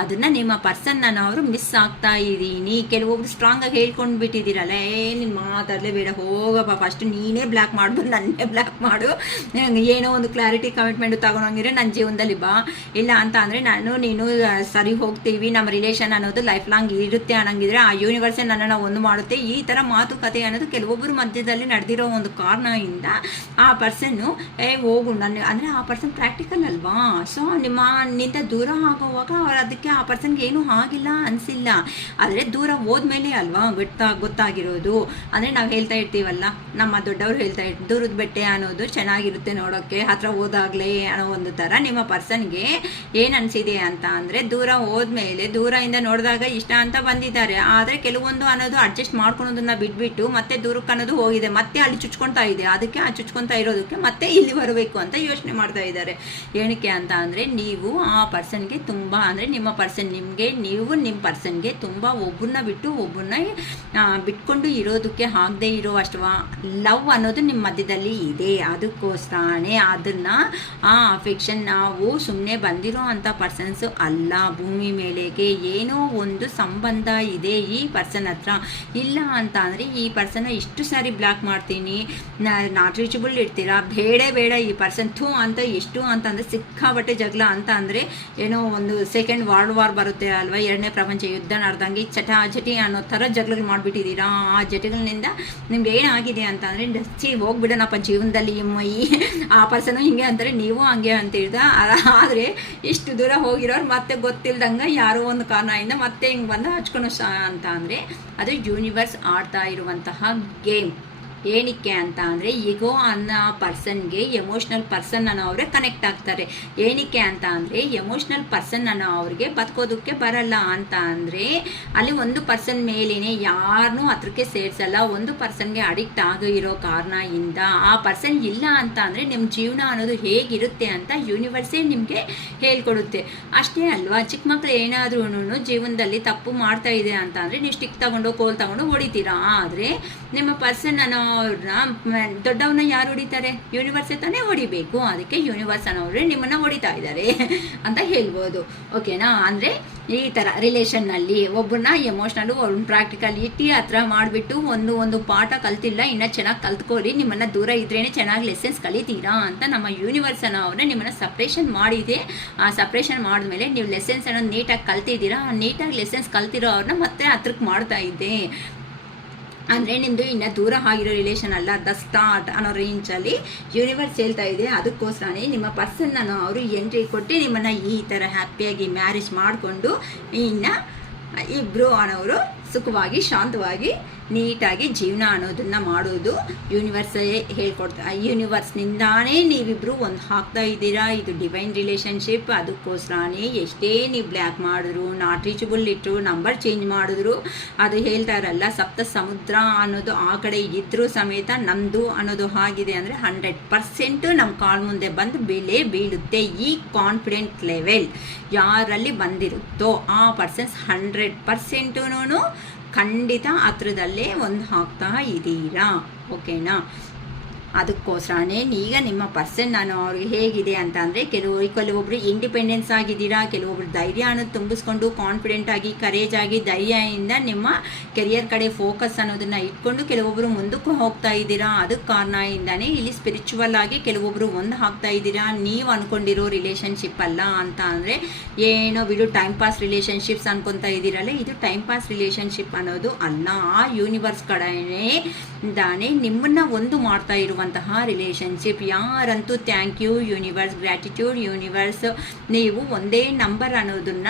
ಅದನ್ನು ನಿಮ್ಮ ಪರ್ಸನ್ನ ಅವರು ಮಿಸ್ ಆಗ್ತಾ ಇದ್ದೀನಿ. ಕೆಲವೊಬ್ರು ಸ್ಟ್ರಾಂಗ್ ಆಗಿ ಹೇಳ್ಕೊಂಡು ಬಿಟ್ಟಿದ್ದೀರಲ್ಲ, ನೀನು ಮಾತಾಡಲೇ ಬೇಡ, ಹೋಗಪ್ಪ ಫಸ್ಟ್ ನೀನೇ ಬ್ಲ್ಯಾಕ್ ಮಾಡ್ಬೋದು, ನನ್ನೇ ಬ್ಲ್ಯಾಕ್ ಮಾಡು, ಏನೋ ಒಂದು ಕ್ಲಾರಿಟಿ ಕಮಿಟ್ಮೆಂಟ್ ತಗೊಂಡೋಗಿದ್ರೆ ನನ್ನ ಜೀವನದಲ್ಲಿ ಬಾ, ಇಲ್ಲ ಅಂತ ಅಂದರೆ ನೀನು ಸರಿ ಹೋಗ್ತೀವಿ, ನಮ್ಮ ರಿಲೇಷನ್ ಅನ್ನೋದು ಲೈಫ್ ಲಾಂಗ್ ಇರುತ್ತೆ ಅನ್ನಂಗಿದ್ರೆ ಆ ಯೂನಿವರ್ಸೇ ನನ್ನನ್ನು ಒಂದು ಮಾಡುತ್ತೆ. ಈ ಥರ ಮಾತುಕತೆ ಅನ್ನೋದು ಕೆಲವೊಬ್ಬರು ಮಧ್ಯದಲ್ಲಿ ನಡೆದಿರೋ ಒಂದು ಕಾರಣದಿಂದ ಆ ಪರ್ಸನ್ನು ಹೋಗು ನನ್ನ ಅಂದರೆ ಆ ಪರ್ಸನ್ ಪ್ರಾಕ್ಟಿಕಲ್ ಅಲ್ವಾ. ಸೊ ನಿಮ್ಮಿಂದ ದೂರ ಆಗೋವಾಗ ಅದಕ್ಕೆ ಆ ಪರ್ಸನ್ಗೆ ಏನೂ ಆಗಿಲ್ಲ ಅನಿಸಿಲ್ಲ. ಆದರೆ ದೂರ ಹೋದ್ಮೇಲೆ ಅಲ್ವಾ ಗೊತ್ತಾಗಿರೋದು. ಅಂದರೆ ನಾವು ಹೇಳ್ತಾ ಇರ್ತೀವಲ್ಲ, ನಮ್ಮ ದೊಡ್ಡವರು ಹೇಳ್ತಾ ಇರ್ತೀವಿ ದೂರದ ಬೆಟ್ಟೆ ಅನ್ನೋದು ಚೆನ್ನಾಗಿರುತ್ತೆ ನೋಡೋಕ್ಕೆ, ಹತ್ರ ಹೋದಾಗಲೇ ಅನ್ನೋ ಒಂದು ಥರ ನಿಮ್ಮ ಪರ್ಸನ್ಗೆ ಏನು ಅನಿಸಿದೆ ಅಂತ ಅಂದರೆ ದೂರ ಹೋದ್ಮೇಲೆ ದೂರದಿಂದ ನೋಡಿದಾಗ ಇಷ್ಟ ಅಂತ ಬಂದಿದ್ದಾರೆ. ಆದರೆ ಕೆಲವೊಂದು ಅನ್ನೋದು ಅಡ್ಜಸ್ಟ್ ಮಾಡ್ಕೊಳೋದನ್ನ ಬಿಟ್ಬಿಟ್ಟು ಮತ್ತೆ ದೂರಕ್ಕೆ ಅನ್ನೋದು ಹೋಗಿದೆ, ಮತ್ತೆ ಅಲ್ಲಿ ಚುಚ್ಕೊತಾ ಇದೆ. ಅದಕ್ಕೆ ಆ ಚುಚ್ಕೊತಾ ಇರೋದಕ್ಕೆ ಮತ್ತೆ ಇಲ್ಲಿ ಬರಬೇಕು ಅಂತ ಯೋಚನೆ ಮಾಡ್ತಾ ಇದ್ದಾರೆ. ಏನಕ್ಕೆ ಅಂತ ಅಂದರೆ ನೀವು ಆ ಪರ್ಸನ್ಗೆ ತುಂಬ ಅಂದರೆ ನಿಮ್ಮ ಪರ್ಸನ್ ನಿಮಗೆ, ನೀವು ನಿಮ್ಮ ಪರ್ಸನ್ಗೆ ತುಂಬ ಒಬ್ಬರನ್ನ ಬಿಟ್ಟು ಒಬ್ಬರನ್ನ ಬಿಟ್ಕೊಂಡು ಇರೋದಕ್ಕೆ ಆಗದೆ ಇರೋ ಅಷ್ಟು ಲವ್ ಅನ್ನೋದು ನಿಮ್ಮ ಮಧ್ಯದಲ್ಲಿ ಇದೆ. ಅದಕ್ಕೋಸ್ಕರನೇ ಅದನ್ನು ಆ ಅಫೆಕ್ಷನ್ ನಾವು ಸುಮ್ಮನೆ ಬಂದಿರೋ ಅಂಥ ಪರ್ಸನ್ಸು ಅಲ್ಲ. ಭೂಮಿ ಮೇಲೆಗೆ ಏನೋ ಒಂದು ಸಂಬಂಧ ಇದೆ ಈ ಪರ್ಸನ್ ಹತ್ರ. ಇಲ್ಲ ಅಂತ ಅಂದರೆ ಈ ಪರ್ಸನ್ ಇಷ್ಟು ಸಾರಿ ಬ್ಲಾಕ್ ಮಾಡ್ತೀನಿ, ನಾಟ್ ರೀಚಬಲ್ ಇರ್ತೀರಾ, ಬೇಡ ಈ ಪರ್ಸನ್ ಥೂ ಅಂತ ಎಷ್ಟು ಅಂತಂದರೆ ಸಿಕ್ಕಾಬಟ್ಟೆ ಜಗಳ ಅಂತ ಅಂದರೆ ಏನೋ ಒಂದು ಸೆಕೆಂಡ್ ವರ್ಲ್ಡ್ ವಾರ್ ಬರುತ್ತೆ ಅಲ್ವಾ, 2ನೇ ಪ್ರಪಂಚ ಯುದ್ಧ ನಡೆದಂಗೆ ಜಟಿ ಅನ್ನೋ ಥರ ಜಗಳಗಳು ಮಾಡಿಬಿಟ್ಟಿದ್ದೀರಾ. ಆ ಜಟಿಗಳಿಂದ ನಿಮ್ಗೆ ಏನಾಗಿದೆ ಅಂತ ಅಂದರೆ ಹೋಗ್ಬಿಡೋಣಪ್ಪ ಜೀವನದಲ್ಲಿ ಆ ಪರ್ಸನು ಹಿಂಗೆ ಅಂತಾರೆ ನೀವು ಹಂಗೆ ಅಂತ ಹೇಳ್ದ. ಆದರೆ ಇಷ್ಟು ದೂರ ಹೋಗಿರೋರು ಮತ್ತೆ ಗೊತ್ತಿಲ್ದಂಗೆ ಯಾರೋ ಒಂದು ಕಾರಣದಿಂದ ಮತ್ತೆ ಹಿಂಗೆ ಬಂದು ಹಚ್ಕೊಂಡು ಅಂತ ಅಂದರೆ ಅದು ಯೂನಿವರ್ಸ್ ಆಡ್ತಾ ಇರುವಂತಹ ಗೇಮ್. ಏನಕ್ಕೆ ಅಂತ ಅಂದರೆ ಈಗೋ ಅನ್ನೋ ಪರ್ಸನ್ಗೆ ಎಮೋಷ್ನಲ್ ಪರ್ಸನ್ ಅನ್ನೋ ಅವರೇ ಕನೆಕ್ಟ್ ಆಗ್ತಾರೆ. ಏನಕ್ಕೆ ಅಂತ ಅಂದರೆ ಎಮೋಷ್ನಲ್ ಪರ್ಸನ್ ಅನ್ನೋ ಅವ್ರಿಗೆ ಬದುಕೋದಕ್ಕೆ ಬರಲ್ಲ ಅಂತ ಅಂದರೆ ಅಲ್ಲಿ ಒಂದು ಪರ್ಸನ್ ಮೇಲೇ ಯಾರನ್ನೂ ಹತ್ರಕ್ಕೆ ಸೇರಿಸಲ್ಲ. ಒಂದು ಪರ್ಸನ್ಗೆ ಅಡಿಕ್ಟ್ ಆಗಿರೋ ಕಾರಣದಿಂದ ಆ ಪರ್ಸನ್ ಇಲ್ಲ ಅಂತ ಅಂದರೆ ನಿಮ್ಮ ಜೀವನ ಅನ್ನೋದು ಹೇಗಿರುತ್ತೆ ಅಂತ ಯೂನಿವರ್ಸೇ ನಿಮಗೆ ಹೇಳ್ಕೊಡುತ್ತೆ. ಅಷ್ಟೇ ಅಲ್ವಾ, ಚಿಕ್ಕ ಮಕ್ಕಳು ಏನಾದ್ರೂ ಜೀವನದಲ್ಲಿ ತಪ್ಪು ಮಾಡ್ತಾ ಇದೆ ಅಂತ ಅಂದರೆ ನೀವು ಸ್ಟಿಕ್ ತಗೊಂಡು ಕೋಲ್ ತಗೊಂಡು ಹೊಡಿತೀರಾ. ಆದರೆ ನಿಮ್ಮ ಪರ್ಸನ್ ಅನ್ನೋ ದೊಡ್ಡವನ್ನ ಯಾರು ಹೊಡಿತಾರೆ? ಯೂನಿವರ್ಸೇ ತಾನೇ ಹೊಡಿಬೇಕು. ಅದಕ್ಕೆ ಯೂನಿವರ್ಸ್ ಅನ್ನೋರು ನಿಮ್ಮನ್ನ ಹೊಡಿತಾ ಇದ್ದಾರೆ ಅಂತ ಹೇಳ್ಬೋದು. ಓಕೆನಾ? ಅಂದರೆ ಈ ಥರ ರಿಲೇಷನ್ನಲ್ಲಿ ಒಬ್ಬರನ್ನ ಎಮೋಷ್ನಲ್ಲು ಒಬ್ಬರನ್ನ ಪ್ರಾಕ್ಟಿಕಲಿಟಿ ಹತ್ರ ಮಾಡಿಬಿಟ್ಟು ಒಂದು ಪಾಠ ಕಲ್ತಿಲ್ಲ, ಇನ್ನೂ ಚೆನ್ನಾಗಿ ಕಲ್ತ್ಕೊಳ್ಳಿ, ನಿಮ್ಮನ್ನು ದೂರ ಇದ್ರೇ ಚೆನ್ನಾಗಿ ಲೆಸನ್ಸ್ ಕಲಿತೀರಾ ಅಂತ ನಮ್ಮ ಯೂನಿವರ್ಸ್ ಅನ್ನೋರನ್ನ ನಿಮ್ಮನ್ನು ಸಪ್ರೇಷನ್ ಮಾಡಿದೆ. ಆ ಸಪ್ರೇಷನ್ ಮಾಡಿದ್ಮೇಲೆ ನೀವು ಲೆಸನ್ಸ್ ಅನ್ನೋದು ನೀಟಾಗಿ ಕಲ್ತಿದ್ದೀರಾ. ಆ ನೀಟಾಗಿ ಲೆಸನ್ಸ್ ಕಲ್ತಿರೋ ಅವ್ರನ್ನ ಮತ್ತೆ ಹತ್ರಕ್ಕೆ ಮಾಡ್ತಾ ಇದ್ದೆ. ಅಂದರೆ ನಿಮ್ಮದು ಇನ್ನೂ ದೂರ ಆಗಿರೋ ರಿಲೇಷನ್ ಅಲ್ಲ, ದ ಸ್ಟಾರ್ಟ್ ಅನ್ನೋ ರೇಂಜಲ್ಲಿ ಯೂನಿವರ್ಸ್ ಹೇಳ್ತಾ ಇದೆ. ಅದಕ್ಕೋಸ್ಕರನೇ ನಿಮ್ಮ ಪರ್ಸನ್ನ ಅವರು ಎಂಟ್ರಿ ಕೊಟ್ಟು ನಿಮ್ಮನ್ನು ಈ ಥರ ಹ್ಯಾಪಿಯಾಗಿ ಮ್ಯಾರೇಜ್ ಮಾಡಿಕೊಂಡು ಇನ್ನು ಇಬ್ಬರು ಅನ್ನೋರು ಸುಖವಾಗಿ ಶಾಂತವಾಗಿ ನೀಟಾಗಿ ಜೀವನ ಅನ್ನೋದನ್ನು ಮಾಡೋದು ಯೂನಿವರ್ಸೇ ಯೂನಿವರ್ಸ್ನಿಂದಾನೇ ನೀವಿಬ್ಬರು ಒಂದು ಹಾಕ್ತಾ ಇದ್ದೀರಾ. ಇದು ಡಿವೈನ್ ರಿಲೇಷನ್ಶಿಪ್. ಅದಕ್ಕೋಸ್ಕರನೇ ಎಷ್ಟೇ ನೀವು ಬ್ಲ್ಯಾಕ್ ಮಾಡಿದ್ರು, ನಾಟ್ ರೀಚಬಲ್ ಇಟ್ಟರು, ನಂಬರ್ ಚೇಂಜ್ ಮಾಡಿದ್ರು, ಅದು ಹೇಳ್ತಾ ಇರಲ್ಲ ಸಪ್ತ ಸಮುದ್ರ ಅನ್ನೋದು ಆ ಕಡೆ ಇದ್ರೂ ಸಮೇತ ನಮ್ಮದು ಅನ್ನೋದು ಆಗಿದೆ ಅಂದರೆ 100% ನಮ್ಮ ಕಾಲ್ ಮುಂದೆ ಬಂದು ಬೆಲೆ ಬೀಳುತ್ತೆ. ಈ ಕಾನ್ಫಿಡೆಂಟ್ ಲೆವೆಲ್ ಯಾರಲ್ಲಿ ಬಂದಿರುತ್ತೋ ಆ ಪರ್ಸನ್ಸ್ 100%ನೂ ಖಂಡಿತ ಹತ್ರದಲ್ಲೇ ಒಂದು ಹಾಕ್ತಾ ಇದ್ದೀರಾ. ಓಕೆನಾ? ಅದಕ್ಕೋಸ್ಕರನೇ ಈಗ ನಿಮ್ಮ ಪರ್ಸನ್ ನಾನು ಅವ್ರಿಗೆ ಹೇಗಿದೆ ಅಂತ ಅಂದರೆ ಕೆಲವೊಬ್ಬರು ಇಂಡಿಪೆಂಡೆನ್ಸ್ ಆಗಿದ್ದೀರಾ, ಕೆಲವೊಬ್ರು ಧೈರ್ಯ ಅನ್ನೋದು ತುಂಬಿಸ್ಕೊಂಡು ಕಾನ್ಫಿಡೆಂಟ್ ಆಗಿ ಕರೇಜ್ ಆಗಿ ಧೈರ್ಯದಿಂದ ನಿಮ್ಮ ಕೆರಿಯರ್ ಕಡೆ ಫೋಕಸ್ ಅನ್ನೋದನ್ನು ಇಟ್ಕೊಂಡು ಕೆಲವೊಬ್ಬರು ಮುಂದಕ್ಕೂ ಹೋಗ್ತಾ ಇದ್ದೀರಾ. ಅದಕ್ಕೆ ಕಾರಣದಿಂದನೇ ಇಲ್ಲಿ ಸ್ಪಿರಿಚುವಲ್ ಆಗಿ ಕೆಲವೊಬ್ಬರು ಒಂದು ಹಾಕ್ತಾ ಇದ್ದೀರಾ. ನೀವು ಅಂದ್ಕೊಂಡಿರೋ ರಿಲೇಷನ್ಶಿಪ್ ಅಲ್ಲ ಅಂತ ಅಂದರೆ ಏನೋ ಬಿಡು ಟೈಮ್ ಪಾಸ್ ರಿಲೇಷನ್ಶಿಪ್ಸ್ ಅನ್ಕೊತಾ ಇದ್ದೀರಲ್ಲ, ಇದು ಟೈಮ್ ಪಾಸ್ ರಿಲೇಷನ್ಶಿಪ್ ಅನ್ನೋದು ಅಲ್ಲ. ಆ ಯೂನಿವರ್ಸ್ ಕಡೆನೇ ನಿಮ್ಮನ್ನು ಒಂದು ಮಾಡ್ತಾ ಇರುವಂತಹ ರಿಲೇಷನ್ಶಿಪ್. ಯಾರಂತೂ thank you universe, gratitude universe. ನೀವು ಒಂದೇ ನಂಬರ್ ಅನ್ನೋದನ್ನ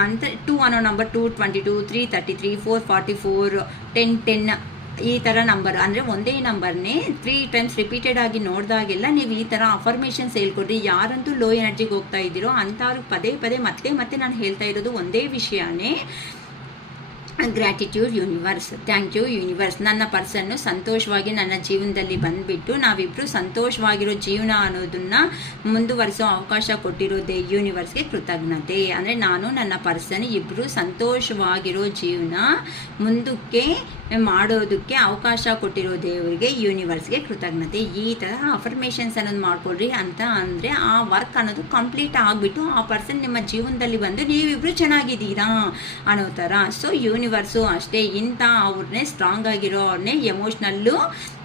ಅಂತ 2 ಅನ್ನೋ ನಂಬರ್ 222 333 444 1010 ಈ ಥರ ನಂಬರ್ ಅಂದರೆ ಒಂದೇ ನಂಬರ್ನೇ 3 ಟೈಮ್ಸ್ ರಿಪೀಟೆಡ್ ಆಗಿ ನೋಡಿದಾಗೆಲ್ಲ ನೀವು ಈ ಥರ ಅಫರ್ಮೇಷನ್ಸ್ ಹೇಳ್ಕೊಡ್ರಿ. ಯಾರಂತೂ ಲೋ ಎನರ್ಜಿಗೆ ಹೋಗ್ತಾ ಇದ್ದೀರೋ ಅಂಥವ್ರಿಗೆ ಪದೇ ಪದೇ ಮತ್ತೆ ನಾನು ಹೇಳ್ತಾ ಇರೋದು ಒಂದೇ ವಿಷಯನೇ, gratitude universe, thank you universe. ನನ್ನ ಪರ್ಸನ್ನು ಸಂತೋಷವಾಗಿ ನನ್ನ ಜೀವನದಲ್ಲಿ ಬಂದುಬಿಟ್ಟು ನಾವಿಬ್ಬರು ಸಂತೋಷವಾಗಿರೋ ಜೀವನ ಅನ್ನೋದನ್ನು ಮುಂದುವರಿಸೋ ಅವಕಾಶ ಕೊಟ್ಟಿರೋದೇ ಯೂನಿವರ್ಸ್ಗೆ ಕೃತಜ್ಞತೆ. ಅಂದರೆ ನಾನು ನನ್ನ ಪರ್ಸನ್ ಇಬ್ಬರು ಸಂತೋಷವಾಗಿರೋ ಜೀವನ ಮುಂದಕ್ಕೆ ಮಾಡೋದಕ್ಕೆ ಅವಕಾಶ ಕೊಟ್ಟಿರೋ ದೇವರಿಗೆ ಯೂನಿವರ್ಸ್ಗೆ ಕೃತಜ್ಞತೆ. ಈ ಥರ ಅಫರ್ಮೇಷನ್ಸ್ ಅನ್ನೋದು ಮಾಡ್ಕೊಡ್ರಿ ಅಂತ ಅಂದರೆ ಆ ವರ್ಕ್ ಅನ್ನೋದು ಕಂಪ್ಲೀಟ್ ಆಗಿಬಿಟ್ಟು ಆ ಪರ್ಸನ್ ನಿಮ್ಮ ಜೀವನದಲ್ಲಿ ಬಂದು ನೀವಿಬ್ಬರು ಚೆನ್ನಾಗಿದ್ದೀರಾ ಅನ್ನೋ ಥರ. ಸೊ ಯೂನಿವರ್ಸು ಅಷ್ಟೇ, ಇಂಥ ಅವ್ರನ್ನೇ ಸ್ಟ್ರಾಂಗ್ ಆಗಿರೋ ಅವ್ರನ್ನೇ ಎಮೋಷ್ನಲ್ಲು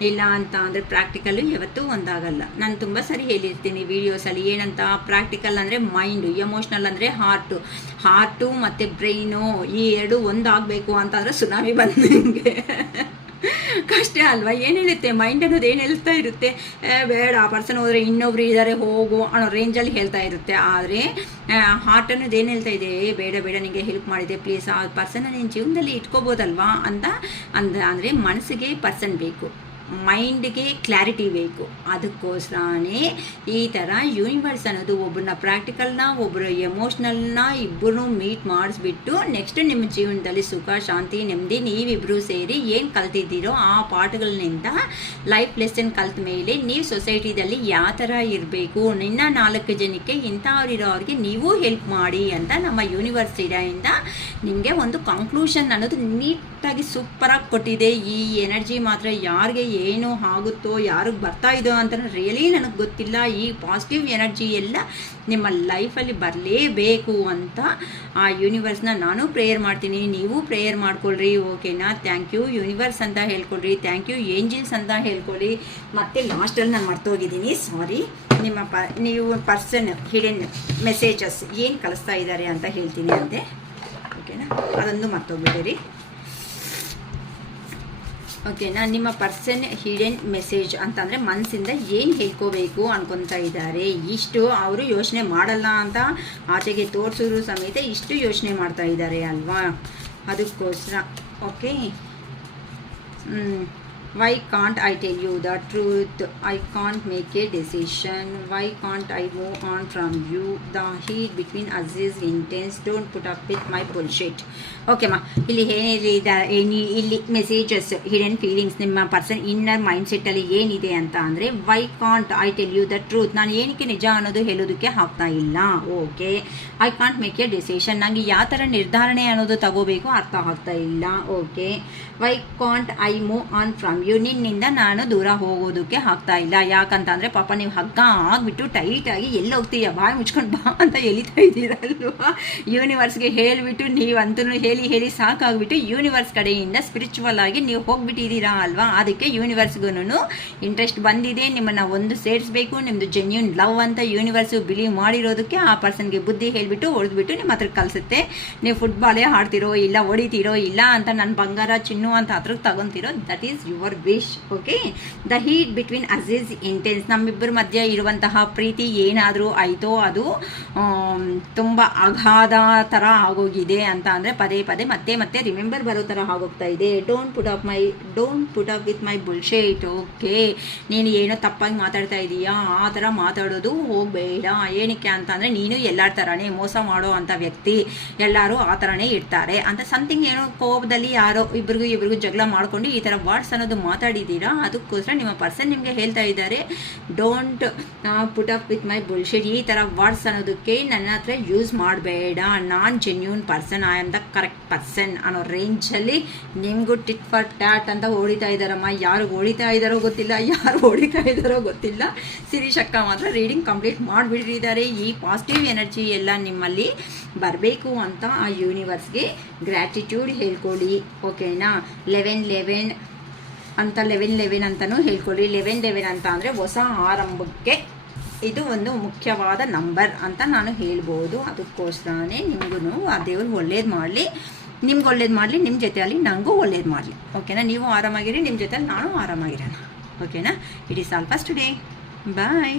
ಇಲ್ಲ ಅಂತ ಅಂದರೆ ಪ್ರಾಕ್ಟಿಕಲ್ಲು ಯಾವತ್ತೂ ಒಂದಾಗಲ್ಲ. ನಾನು ತುಂಬ ಸರಿ ಹೇಳಿರ್ತೀನಿ ವೀಡಿಯೋಸಲ್ಲಿ ಏನಂತ, ಪ್ರಾಕ್ಟಿಕಲ್ ಅಂದರೆ ಮೈಂಡು, ಎಮೋಷ್ನಲ್ ಅಂದರೆ ಹಾರ್ಟು ಮತ್ತು ಬ್ರೈನು ಈ ಎರಡು ಒಂದಾಗಬೇಕು ಅಂತಂದರೆ ಸುನಾಮಿ ಬಂದಂಗೆ ಕಷ್ಟ ಅಲ್ವಾ? ಏನು ಹೇಳುತ್ತೆ ಮೈಂಡ್ ಅನ್ನೋದು, ಏನು ಹೇಳ್ತಾ ಇರುತ್ತೆ, ಬೇಡ ಆ ಪರ್ಸನ್ ಹೋದರೆ ಇನ್ನೊಬ್ರು ಇದ್ದಾರೆ ಹೋಗು ಅನ್ನೋ ರೇಂಜಲ್ಲಿ ಹೇಳ್ತಾ ಇರುತ್ತೆ. ಆದರೆ ಹಾರ್ಟ್ ಅನ್ನೋದು ಏನು ಹೇಳ್ತಾ ಇದೆ, ಬೇಡ ನಿಮಗೆ ಹೆಲ್ಪ್ ಮಾಡಿದೆ ಪ್ಲೀಸ್ ಆ ಪರ್ಸನ್ನ ನಿನ್ನ ಜೀವನದಲ್ಲಿ ಇಟ್ಕೋಬೋದಲ್ವಾ ಅಂತ ಅಂದರೆ ಮನಸ್ಸಿಗೆ ಪರ್ಸನ್ ಬೇಕು, ಮೈಂಡ್ಗೆ ಕ್ಲಾರಿಟಿ ಬೇಕು. ಅದಕ್ಕೋಸ್ಕರನೇ ಈ ಥರ ಯೂನಿವರ್ಸ್ ಅನ್ನೋದು ಒಬ್ಬರನ್ನ ಪ್ರಾಕ್ಟಿಕಲ್ನ ಒಬ್ಬರು ಎಮೋಷ್ನಲ್ನ ಇಬ್ಬರು ಮೀಟ್ ಮಾಡಿಸ್ಬಿಟ್ಟು ನೆಕ್ಸ್ಟ್ ನಿಮ್ಮ ಜೀವನದಲ್ಲಿ ಸುಖ ಶಾಂತಿ ನೆಮ್ಮದಿ ನೀವಿಬ್ಬರು ಸೇರಿ ಏನು ಕಲ್ತಿದ್ದೀರೋ ಆ ಪಾಠಗಳಿಂದ ಲೈಫ್ ಲೆಸನ್ ಕಲ್ತ ಮೇಲೆ ನೀವು ಸೊಸೈಟಿದಲ್ಲಿ ಯಾವ ಥರ ಇರಬೇಕು, ನಿನ್ನ 4 ಜನಕ್ಕೆ ಇಂಥವ್ರಿರೋರಿಗೆ ನೀವು ಹೆಲ್ಪ್ ಮಾಡಿ ಅಂತ ನಮ್ಮ ಯೂನಿವರ್ಸಿಟಿಯಿಂದ ನಿಮಗೆ ಒಂದು ಕನ್ಕ್ಲೂಷನ್ ಅನ್ನೋದು ನೀಟಾಗಿ ಸೂಪರಾಗಿ ಕೊಟ್ಟಿದೆ. ಈ ಎನರ್ಜಿ ಮಾತ್ರ ಯಾರಿಗೆ ಏನು ಆಗುತ್ತೋ ಯಾರಿಗೆ ಬರ್ತಾ ಇದೋ ಅಂತ ರಿಯಲಿ ನನಗೆ ಗೊತ್ತಿಲ್ಲ. ಈ ಪಾಸಿಟಿವ್ ಎನರ್ಜಿ ಎಲ್ಲ ನಿಮ್ಮ ಲೈಫಲ್ಲಿ ಬರಲೇಬೇಕು ಅಂತ ಆ ಯೂನಿವರ್ಸ್ನ ನಾನು ಪ್ರೇಯರ್ ಮಾಡ್ತೀನಿ, ನೀವು ಪ್ರೇಯರ್ ಮಾಡ್ಕೊಳ್ರಿ. ಓಕೆನಾ? ಥ್ಯಾಂಕ್ ಯು ಯೂನಿವರ್ಸ್ ಅಂತ ಹೇಳ್ಕೊಳ್ರಿ, ಥ್ಯಾಂಕ್ ಯು ಏಂಜಲ್ಸ್ ಅಂತ ಹೇಳ್ಕೊಳ್ಳಿ. ಮತ್ತು ಲಾಸ್ಟಲ್ಲಿ ನಾನು ಮರ್ತೋಗಿದ್ದೀನಿ, ಸಾರಿ. ನೀವು ಪರ್ಸನ್ ಹಿಡನ್ ಮೆಸೇಜಸ್ ಏನು ಕಳಿಸ್ತಾ ಇದ್ದಾರೆ ಅಂತ ಹೇಳ್ತೀನಿ ಅಂತೆ. ಓಕೆನಾ? ಅದೊಂದು ಮರ್ತೋಗ್ಬಿಟ್ಟಿರಿ. ಓಕೆನಾ? ನಿಮ್ಮ ಪರ್ಸನ್ ಹಿಡನ್ ಮೆಸೇಜ್ ಅಂತಂದರೆ ಮನಸ್ಸಿಂದ ಏನು ಹೇಳ್ಕೋಬೇಕು ಅನ್ಕೊತಾ ಇದ್ದಾರೆ. ಇಷ್ಟು ಅವರು ಯೋಚನೆ ಮಾಡಲ್ಲ ಅಂತ ಆಚೆಗೆ ತೋರಿಸಿದ್ರು ಸಮೇತ ಇಷ್ಟು ಯೋಚನೆ ಮಾಡ್ತಾ ಇದ್ದಾರೆ ಅಲ್ವಾ? ಅದಕ್ಕೋಸ್ಕರ okay. Why can't I tell you the truth? I can't make a decision. Why can't I move on from you? The heat between us is intense. Don't put up with my bullshit. Okay ಮಾ, ಇಲ್ಲಿ ಇಲ್ಲಿ messages hidden feelings ನಿಮ್ಮ person inner ಮೈಂಡ್ಸೆಟ್ಟಲ್ಲಿ ಏನಿದೆ ಅಂತ ಅಂದರೆ, why can't I tell you the truth, ನಾನು ಏನಕ್ಕೆ ನಿಜ ಅನ್ನೋದು ಹೇಳೋದಕ್ಕೆ ಆಗ್ತಾ ಇಲ್ಲ. Okay. I can't make a decision, ನನಗೆ ಯಾವ ಥರ ನಿರ್ಧಾರಣೆ ಅನ್ನೋದು ತಗೋಬೇಕು ಅರ್ಥ ಆಗ್ತಾ ಇಲ್ಲ. Okay. Why can't I move on from you, ನಿನ್ನಿಂದ ನಾನು ದೂರ ಹೋಗೋದಕ್ಕೆ ಆಗ್ತಾ ಇಲ್ಲ. ಯಾಕಂತಂದರೆ ಪಾಪ ನೀವು ಹಗ್ಗ ಆಗಿಬಿಟ್ಟು ಟೈಟಾಗಿ ಎಲ್ಲಿ ಹೋಗ್ತೀಯ, ಬಾಯಿ ಮುಚ್ಕೊಂಡು ಬಾ ಅಂತ ಎಳಿತಾ ಇದ್ದೀರಲ್ವಾ? ಯೂನಿವರ್ಸ್ಗೆ ಹೇಳಿಬಿಟ್ಟು ನೀವಂತೂ ಹೇಳಿ ಸಾಕಾಗ್ಬಿಟ್ಟು ಯೂನಿವರ್ಸ್ ಕಡೆಯಿಂದ ಸ್ಪಿರಿಚುವಲ್ ಆಗಿ ನೀವು ಹೋಗ್ಬಿಟ್ಟಿದ್ದೀರಾ ಅಲ್ವಾ? ಅದಕ್ಕೆ ಯೂನಿವರ್ಸ್ಗೂ ಇಂಟ್ರೆಸ್ಟ್ ಬಂದಿದೆ, ನಿಮ್ಮನ್ನು ಒಂದು ಸೇರಿಸ್ಬೇಕು, ನಿಮ್ಮದು ಜೆನ್ಯೂನ್ ಲವ್ ಅಂತ ಯೂನಿವರ್ಸು ಬಿಲೀವ್ ಮಾಡಿರೋದಕ್ಕೆ ಆ ಪರ್ಸನ್ಗೆ ಬುದ್ಧಿ ಹೇಳಿಬಿಟ್ಟು ಹೊಡೆದ್ಬಿಟ್ಟು ನಿಮ್ಮ ಹತ್ರ ಕಲಿಸುತ್ತೆ. ನೀವು ಫುಟ್ಬಾಲೇ ಆಡ್ತಿರೋ ಇಲ್ಲ ಹೊಡಿತೀರೋ ಇಲ್ಲ ಅಂತ ನನ್ನ ಬಂಗಾರ ಚಿನ್ನು ಏನು ಅಂತ ಅದ್ರಿಗೆ ತಗೊತಿರೋ, that is your wish. Okay, the heat between us is intense. ನಮ್ಮಿಬ್ಬರ ಮಧ್ಯೆ ಇರುವಂತಹ ಪ್ರೀತಿ ಏನಾದರೂ ಆಯಿತೋ ಅದು ತುಂಬ ಅಗಾಧ ಥರ ಆಗೋಗಿದೆ ಅಂತ ಅಂದರೆ ಪದೇ ಪದೇ ಮತ್ತೆ ಮತ್ತೆ ರಿಮೆಂಬರ್ ಬರೋ ಥರ ಆಗೋಗ್ತಾ ಇದೆ. Don't put up with my bullshit. Okay, ನೀನು ಏನೋ ತಪ್ಪಾಗಿ ಮಾತಾಡ್ತಾ ಇದೀಯಾ, ಆ ಥರ ಮಾತಾಡೋದು ಹೋಗಬೇಡ. ಏನಕ್ಕೆ ಅಂತ ಅಂದರೆ ನೀನು ಎಲ್ಲರ ಥರನೇ ಮೋಸ ಮಾಡೋ ಅಂಥ ವ್ಯಕ್ತಿ, ಎಲ್ಲರೂ ಆ ಥರನೇ ಇರ್ತಾರೆ ಅಂತ ಸಮಥಿಂಗ್. ಏನೋ ಕೋಪದಲ್ಲಿ ಯಾರೋ ಇಬ್ರಿಗೂ ಜಗಳ ಮಾಡ್ಕೊಂಡು ಈ ಥರ ವರ್ಡ್ಸ್ ಅನ್ನೋದು ಮಾತಾಡಿದ್ದೀರಾ. ಅದಕ್ಕೋಸ್ಕರ ನಿಮ್ಮ ಪರ್ಸನ್ ನಿಮಗೆ ಹೇಳ್ತಾ ಇದ್ದಾರೆ, don't put up with my bullshit. ಈ ಥರ ವರ್ಡ್ಸ್ ಅನ್ನೋದಕ್ಕೆ ನನ್ನ ಹತ್ರ ಯೂಸ್ ಮಾಡಬೇಡ. ನಾನ್ genuine person, I am the correct person ಅನ್ನೋ ರೇಂಜಲ್ಲಿ ನಿಮಗೂ ಟಿಟ್ ಫಾರ್ ಟ್ಯಾಟ್ ಅಂತ ಹೊಡಿತಾ ಇದ್ದಾರಮ್ಮ. ಯಾರು ಹೊಡಿತಾ ಇದ್ದಾರೋ ಗೊತ್ತಿಲ್ಲ, ಯಾರು ಹೊಡಿತಾ ಇದ್ದಾರೋ ಗೊತ್ತಿಲ್ಲ. ಶಿರೀಷಕ್ಕ ಮಾತ್ರ ರೀಡಿಂಗ್ ಕಂಪ್ಲೀಟ್ ಮಾಡಿಬಿಟ್ಟಿದ್ದಾರೆ. ಈ ಪಾಸಿಟಿವ್ ಎನರ್ಜಿ ಎಲ್ಲ ನಿಮ್ಮಲ್ಲಿ ಬರಬೇಕು ಅಂತ ಆ ಯೂನಿವರ್ಸ್ಗೆ ಗ್ರ್ಯಾಟಿಟ್ಯೂಡ್ ಹೇಳ್ಕೊಳ್ಳಿ. ಓಕೆನಾ? 1111 ಅಂತ 1111 ಅಂತಲೂ ಹೇಳ್ಕೊಳ್ಳಿ. 1111 ಅಂತ ಅಂದರೆ ಹೊಸ ಆರಂಭಕ್ಕೆ ಇದು ಒಂದು ಮುಖ್ಯವಾದ ನಂಬರ್ ಅಂತ ನಾನು ಹೇಳ್ಬೋದು. ಅದಕ್ಕೋಸ್ಕರನೇ ನಿಮಗೂ ಆ ದೇವರು ಒಳ್ಳೇದು ಮಾಡಲಿ, ನಿಮ್ಗೆ ಒಳ್ಳೇದು ಮಾಡಲಿ, ನಿಮ್ಮ ಜೊತೆಯಲ್ಲಿ ನನಗೂ ಒಳ್ಳೇದು ಮಾಡಲಿ. ಓಕೆನಾ? ನೀವು ಆರಾಮಾಗಿರಿ, ನಿಮ್ಮ ಜೊತೆಯಲ್ಲಿ ನಾನು ಆರಾಮಾಗಿರೋಣ. ಓಕೆನಾ? It is all for today. Bye.